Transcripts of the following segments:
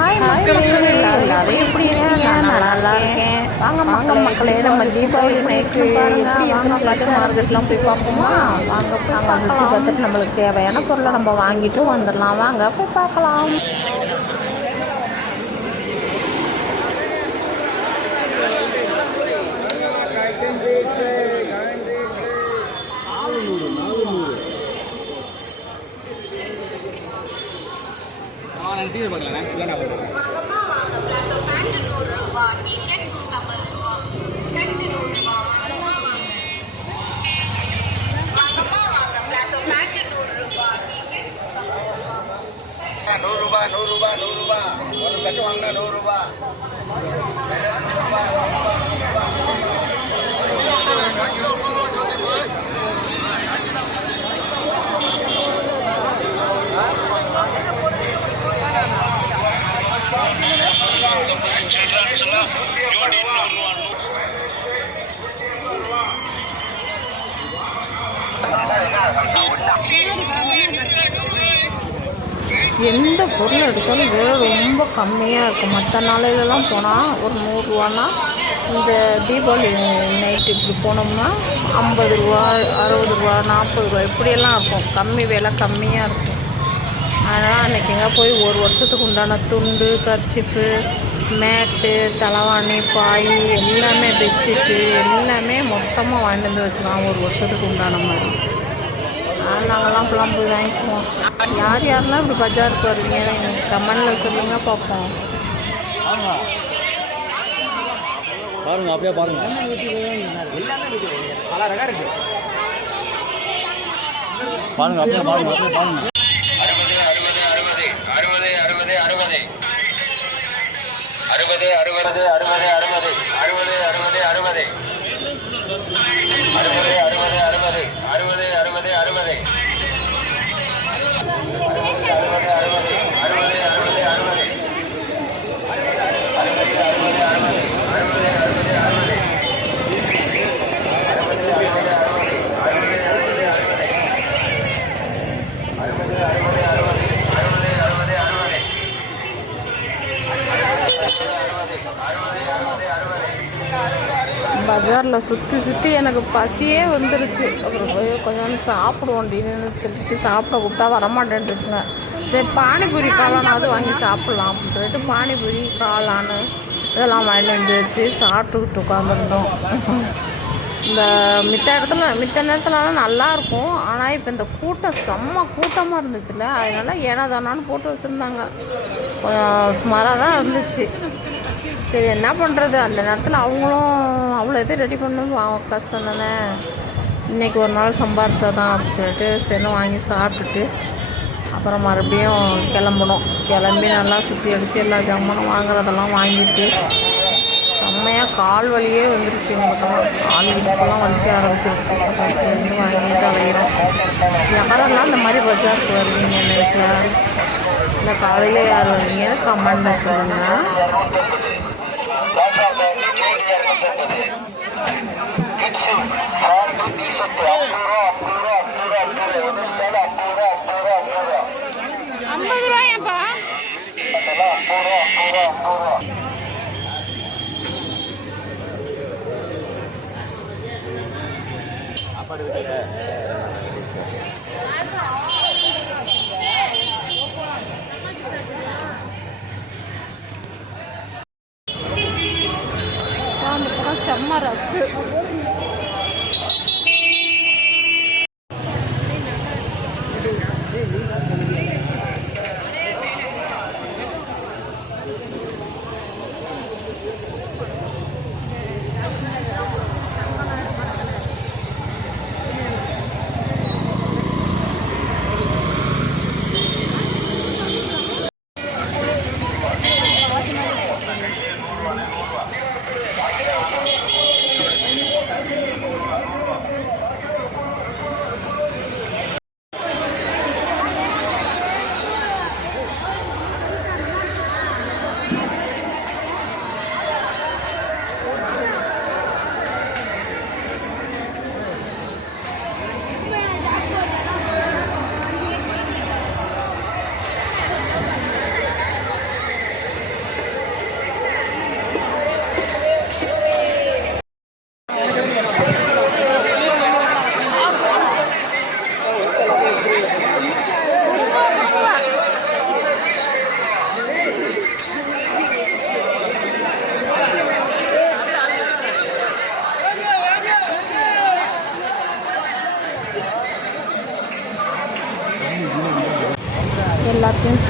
Hi மக்களே, எல்லாரும் எப்படி இருக்கீங்க? நான் நல்லா இருக்கேன். வாங்க மக்களே, நம்ம தீபாவளி நைட்டு எப்படி இருக்குன்னு சொல்லிட்டு மார்க்கெட்லாம் போய் பார்ப்போமா? வாங்க போய் சுற்றி பார்த்துட்டு நம்மளுக்கு தேவையான பொருளை நம்ம வாங்கிட்டு வந்துடலாம். வாங்க போய் பார்க்கலாம். ₹100 ஒரு கட்டு வாங்கினா ₹100. எந்த பொருள் எடுத்தாலும் விலை ரொம்ப கம்மியாக இருக்கும். மற்ற நாளையிலலாம் போனால் ஒரு ₹100. இந்த தீபாவளி நைட்டு இப்படி போனோம்னா ₹50, ₹60, ₹40 இப்படியெல்லாம் இருக்கும். விலை கம்மியாக இருக்கும். அதனால் அன்றைக்கிங்க போய் ஒரு வருஷத்துக்கு உண்டான துண்டு, கர்ச்சிப்பு, மேட்டு, தலைவாணி, பாய் எல்லாமே பெட்ஷீட்டு எல்லாமே மொத்தமாக வாங்கிட்டு வந்து வச்சுக்கலாம் ஒரு வருஷத்துக்கு உண்டான மாதிரி. நாங்கள்லாம் இப்பெல்லாம் போய் வாங்கிக்குவோம். யாரெல்லாம் இப்படி பஜாருக்கு வருவீங்க எனக்கு கமெண்டில் சொல்லுங்கள், பார்ப்போம். பாருங்க, அப்படியே பாருங்க. பாருங்க, அப்படியே பாருங்க, அப்படியே பாருங்க. 60 பஜாரில் சுற்றி எனக்கு பசியே வந்துருச்சு. அப்புறம் போய் கொஞ்சம் சாப்பிடுவோம் அப்படின்னு சொல்லிட்டு சாப்பிட கூப்பிட்டா வரமாட்டேன்ட்டுச்சுங்க. சரி பானிபூரி காளானாவது வாங்கி சாப்பிட்லாம் அப்படின்னு சொல்லிட்டு பானிபூரி காளான் இதெல்லாம் வாங்கிட்டு வந்து வச்சு சாப்பிட்டுக்கிட்டு உட்காந்துருந்தோம். இந்த மித்த நேரத்துலலாம் நல்லாயிருக்கும். ஆனால் இப்போ இந்த கூட்டம் செம்ம கூட்டமாக இருந்துச்சுல்ல, அதனால ஏனாதானான்னு போட்டு வச்சுருந்தாங்க. கொஞ்சம் ஸ்மராக தான் இருந்துச்சு. சரி என்ன பண்ணுறது, அந்த நேரத்தில் அவங்களும் அவ்வளோ இது ரெடி பண்ணணும் கஷ்டம் தானே. இன்றைக்கி ஒரு நாள் சம்பாரிச்சா தான் அப்படின்னு சொல்லிட்டு சரி வாங்கி சாப்பிட்டுட்டு அப்புறம் மறுபடியும் கிளம்பி நல்லா சுற்றி அடித்து எல்லா ஜாமானும் வாங்குறதெல்லாம் வாங்கிட்டு செம்மையாக கால் வலியே வந்துருச்சு. எங்களுக்கெல்லாம் கால் இடுப்பெல்லாம் வலிக்க ஆரம்பிச்சிருச்சு. சேர்ந்து வாங்கிட்டு அலைகிறோம். யாரெல்லாம் இந்த மாதிரி பஜாருக்கு வருவீங்க நைட்டில், இல்லை காலையில் யார் வருவீங்கன்னு கமெண்ட்டில் சொல்லுங்கள். ₹50 அந்த பக்கம் செம்ம ரஸ்ஸு.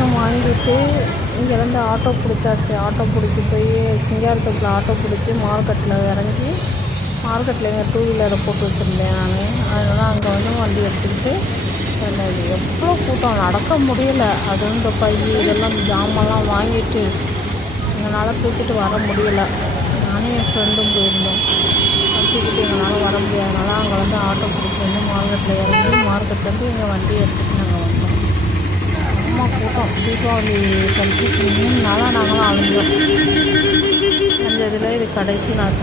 கலெக்ஷன் வாங்கிட்டு இங்கேருந்து ஆட்டோ பிடிச்சாச்சு. ஆட்டோ பிடிச்சி போய் சிங்காரத்தோப்பில் ஆட்டோ பிடிச்சி மார்க்கெட்டில் இறங்கி, மார்க்கெட்டில் எங்கள் டூ வீலரை போட்டு வச்சுருந்தேன் நான். அதனால் அங்கே வந்து வண்டி எடுத்துக்கிட்டு எவ்வளோ கூட்டம், நடக்க முடியல. அது இந்த பை இதெல்லாம் ஜாமான்லாம் வாங்கிட்டு எங்களால் தூக்கிட்டு வர முடியலை. நானும் என் ஃப்ரெண்டும் போயிருந்தோம். தூக்கிட்டு எங்களால் வர முடியாதனால அங்கே வந்து ஆட்டோ பிடிச்சி வந்து மார்க்கெட்டில் இறங்கி மார்க்கெட்லேருந்து எங்கள் வண்டியை எடுத்துகிட்டு நாங்கள் வந்தோம். அம்மா கூட்டம். தீபாவளி கழிச்சு 3 நாளாக நாங்களும் அழிஞ்சோம். அந்த இதில் இது கடைசி நாள்.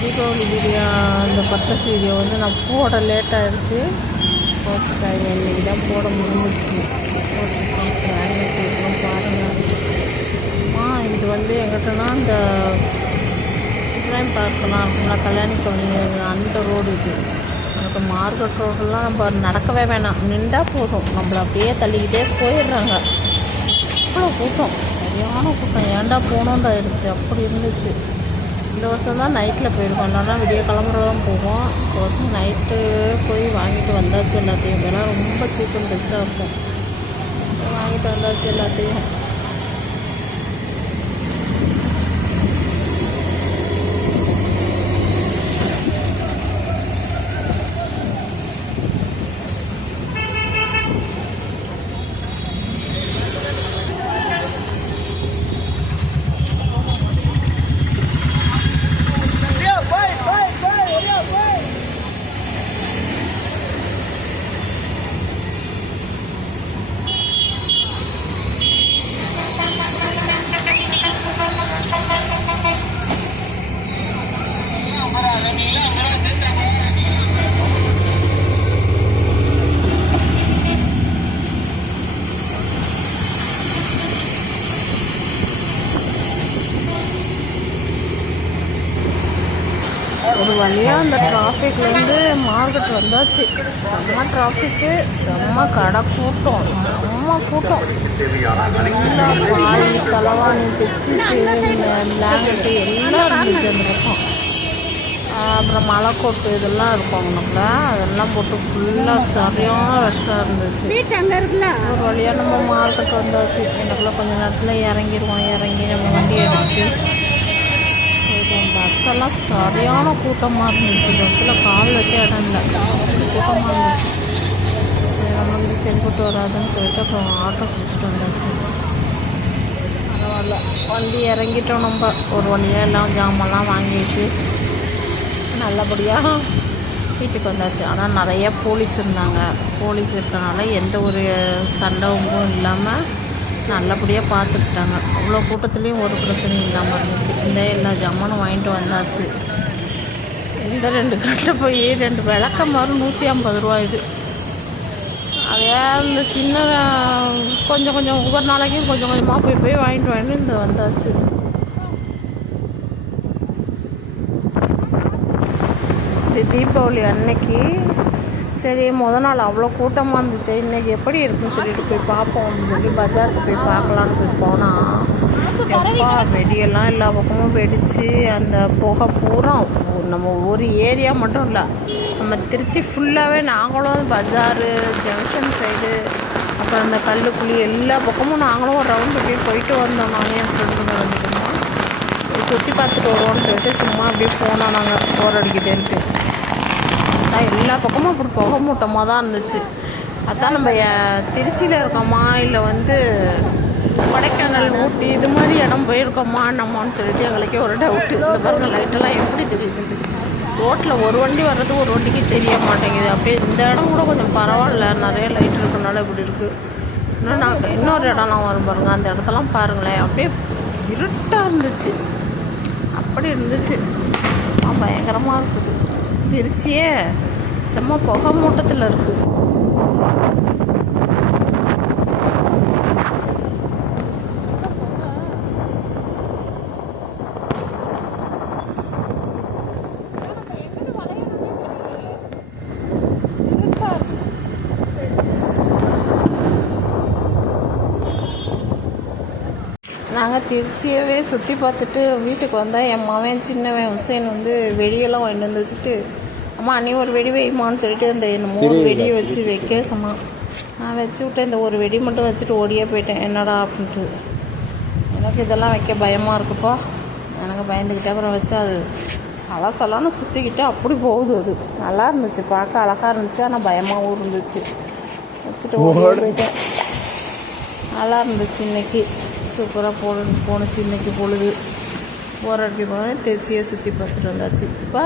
தீபாவளி வீடியோ, இந்த பர்ச்சேஸ் வீடியோ வந்து நான் போட லேட்டாக இருக்குது. போச்சுக்காங்க, இன்றைக்கி தான் போட முடிஞ்சிச்சு. போட்டுருக்கோம் பாருங்கள். இது வந்து எங்கிட்டனா இந்த இப்ராஹிம் பார்க்கலாம் இருக்குங்களா, கல்யாணி கோவில் அந்த ரோடு இது. எனக்கு மார்க்கெட் ரோடெல்லாம் நம்ம நடக்கவே வேணாம், நின்றா போதும், நம்மளை அப்படியே தள்ளிக்கிட்டே போயிடுறாங்க. அவ்வளோ கூட்டம், சரியான கூட்டம். ஏன்டா போகணுன்னு ஆயிடுச்சு, அப்படி இருந்துச்சு. இந்த வருஷம் தான் நைட்டில் போயிருக்கோம். இல்லைன்னா விடிய கிளம்புறதான் போவோம். இந்த வருஷம் நைட்டு போய் வாங்கிட்டு வந்தாச்சு எல்லாத்தையும். இதெல்லாம் ரொம்ப சீப் அண்ட் பெஸ்ட்டாக இருக்கும். வாங்கிட்டு வந்தாச்சு எல்லாத்தையும். ஒரு வழியாக அந்த டிராஃபிக்லேருந்து மார்க்கெட் வந்தாச்சு. செம்ம டிராஃபிக்கு, செம்ம கடை கூட்டம், செம்ம கூட்டம். எல்லாம் பாய், தலைவாணி, பெட்ஷீட்டு, பிளாங்கெட்டு எல்லாம் இருந்துச்சு அந்த பக்கம். அப்புறம் மலைக்கோட்டு இதெல்லாம் இருக்கும் நம்மள, அதெல்லாம் போட்டு ஃபுல்லாக சரியான ரஷ்ஷாக இருந்துச்சு. வீட்டு அங்கே இருக்குல்ல. ஒரு வழியாக நம்ம மார்க்கெட் வந்தாச்சு. எனக்குள்ள கொஞ்சம் நேரத்தில் இறங்கிடுவோம். இறங்கி நம்ம வண்டி எடுத்து பஸ்ஸெல்லாம் சரியான கூட்டமாக இருந்துச்சு. பஸ்ஸில் கால் வைக்க இடம் இல்லை, கூட்டமாக இருந்துச்சு. நமக்கு செல்போட்டு வராதுன்னு சொல்லிட்டு அப்புறம் ஆட்டோ பிடிச்சிட்டு வந்தாச்சு. பரவாயில்ல, வண்டி இறங்கிட்டோம். நம்ம ஒரு வழியாக எல்லாம் ஜாமான்லாம் வாங்கிட்டு நல்லபடியாக வீட்டுக்கு வந்தாச்சு. ஆனால் நிறைய போலீஸ் இருந்தாங்க. போலீஸ் இருக்கனால எந்த ஒரு சண்டவும் இல்லாமல் நல்லபடியாக பார்த்துக்கிட்டாங்க. அவ்வளோ கூட்டத்துலேயும் ஒரு பிரச்சனையும் இல்லாமல் இருந்துச்சு. இந்த எல்லா ஜாமானும் வாங்கிட்டு வந்தாச்சு. இந்த 2 கட்டை போய் 2 விளக்கமாறு 150 ரூபா. இது அதே இந்த சின்ன கொஞ்சம் கொஞ்சம் ஒவ்வொரு நாளைக்கும் கொஞ்சம் கொஞ்சமாக போய் வாங்கிட்டு இந்த வந்தாச்சு. இது தீபாவளி அன்னைக்கு. சரி, நாள் அவ்வளோ கூட்டமாக இருந்துச்சு, இன்றைக்கி எப்படி இருக்குன்னு சொல்லிட்டு போய் பார்ப்போம் அப்படின்னு சொல்லி பஜாருக்கு போய் பார்க்கலான்னு போய் போனால் எப்பா வெடியெல்லாம் எல்லா பக்கமும் வெடித்து அந்த புகை பூரா நம்ம ஒரு ஏரியா மட்டும் இல்லை, நம்ம திருச்சி ஃபுல்லாகவே நாங்களும் பஜாரு, ஜங்ஷன் சைடு, அப்புறம் அந்த கல்லுக்குழி எல்லா பக்கமும் நாங்களும் ஒரு ரவுண்ட் அப்படியே போயிட்டு வந்தோம். நானே என் ஃப்ரெண்டுங்க வந்துட்டோம். சுற்றி பார்த்துட்டு வருவோம்னு சொல்லிட்டு சும்மா அப்படியே போனோம் நாங்கள், போர் அடிக்கிட்டேன்ட்டு. எல்லா பக்கமும் அப்படி புகை மூட்டமாக தான் இருந்துச்சு. அதான் நம்ம திருச்சியில் இருக்கோமா இல்லை வந்து கொடைக்கானல், ஊட்டி இது மாதிரி இடம் போயிருக்கோமா நம்மன்னு சொல்லிட்டு எங்களுக்கே ஒரு டவுட்டு. இந்த பாருங்க லைட்டெல்லாம் எப்படி தெரியுது. ரோட்டில் ஒரு வண்டி வர்றது ஒரு வண்டிக்கு தெரிய மாட்டேங்குது. அப்படியே இந்த இடம் கூட கொஞ்சம் பரவாயில்ல, நிறைய லைட் இருக்கனால இப்படி இருக்குது. இன்னும் நாங்கள் இன்னொரு இடம்லாம் வரும் பாருங்கள், அந்த இடத்தெல்லாம் பாருங்களேன், அப்படியே இருட்டாக இருந்துச்சு. அப்படி இருந்துச்சு, பயங்கரமாக இருக்குது. திருச்சியே செம்ம புகை மூட்டத்தில் இருக்குது. நாங்கள் திருச்சியவே சுற்றி பார்த்துட்டு வீட்டுக்கு வந்தால் என் மகன் சின்னவன் ஹுசைன் வந்து வெடியெல்லாம் வாங்கிட்டு வந்து வச்சுட்டு, அம்மா நீ ஒரு வெடி வைமான்னு சொல்லிட்டு அந்த 3 வெடியை வச்சு வைக்க சொன்னான். நான் வச்சு விட்டேன். இந்த ஒரு வெடி மட்டும் வச்சுட்டு ஓடியே போயிட்டேன். என்னடா அப்படின்ட்டு. எனக்கு இதெல்லாம் வைக்க பயமாக இருக்குப்பா. எனக்கு பயந்துக்கிட்டே அப்புறம் வச்சா அது சலசலான்னு சுற்றிக்கிட்டு அப்படி போகுது. அது நல்லா இருந்துச்சு, பார்க்க அழகாக இருந்துச்சு. ஆனால் பயமாகவும் இருந்துச்சு. வச்சுட்டு ஓடியே போயிட்டேன். நல்லா இருந்துச்சு. இன்றைக்கி சூப்பராக போணுச்சு. இன்றைக்கி பொழுது போகிற இடத்துக்கு போனோடனே திருச்சியை சுற்றி பார்த்துட்டு வந்தாச்சு. இப்போ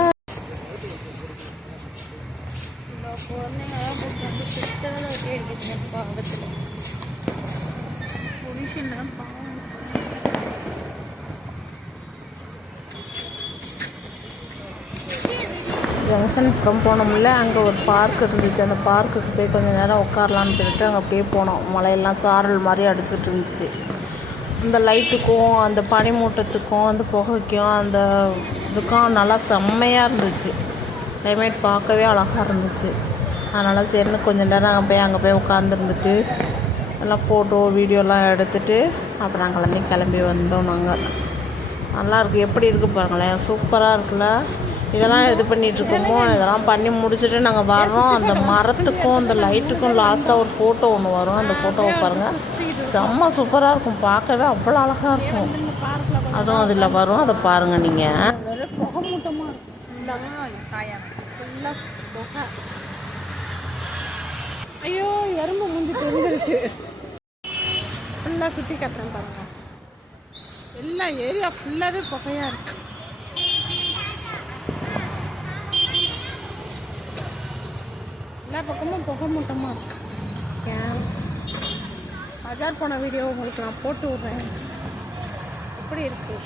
ஜங்ஷன் புறம் போனோம்ல, அங்கே ஒரு பார்க் இருந்துச்சு. அந்த பார்க்குக்கு போய் கொஞ்சம் நேரம் உட்காரலான்னு சொல்லிட்டு அங்கே அப்படியே போனோம். மழையெல்லாம் சாரல் மாதிரி அடிச்சுக்கிட்டு இருந்துச்சு. அந்த லைட்டுக்கும் அந்த பனிமூட்டத்துக்கும் அந்த புகைக்கும் அந்த இதுக்கும் நல்லா செம்மையாக இருந்துச்சு. கிளைமேட் பார்க்கவே அழகாக இருந்துச்சு. அதனால் சரின்னு கொஞ்சம் நேரம் அங்கே போய் உட்காந்துருந்துட்டு எல்லாம் ஃபோட்டோ வீடியோலாம் எடுத்துகிட்டு அப்புறம் கிளம்பி வந்தோம். நாங்கள் நல்லாயிருக்கு. எப்படி இருக்குது பாருங்களேன், சூப்பராக இருக்குல்ல. இதெல்லாம் இது பண்ணிகிட்ருக்கோமோ, இதெல்லாம் பண்ணி முடிச்சுட்டு நாங்கள் வரோம். அந்த மரத்துக்கும் அந்த லைட்டுக்கும் லாஸ்ட்டாக ஒரு ஃபோட்டோ ஒன்று வரும். அந்த ஃபோட்டோவை பாருங்கள், செம்ம சூப்பராக இருக்கும். பார்க்கவே அவ்வளோ அழகாக இருக்கும். அதுவும் அதில் வரும், அதை பாருங்கள் நீங்கள். புகை மூட்டமாக இருக்கும். ஐயோ, எறும்பு மூஞ்சி தெரிஞ்சிருச்சு. ஃபுல்லாக சுற்றி கட்டுறேன் பாருங்க. எல்லா ஏரியா ஃபுல்லாகவே புகையாக இருக்கு. எல்லா பக்கமும் புகை மூட்டமாக இருக்கு. பஜார் போன வீடியோ உங்களுக்கு நான் போட்டு விட்றேன். எப்படி இருக்குது.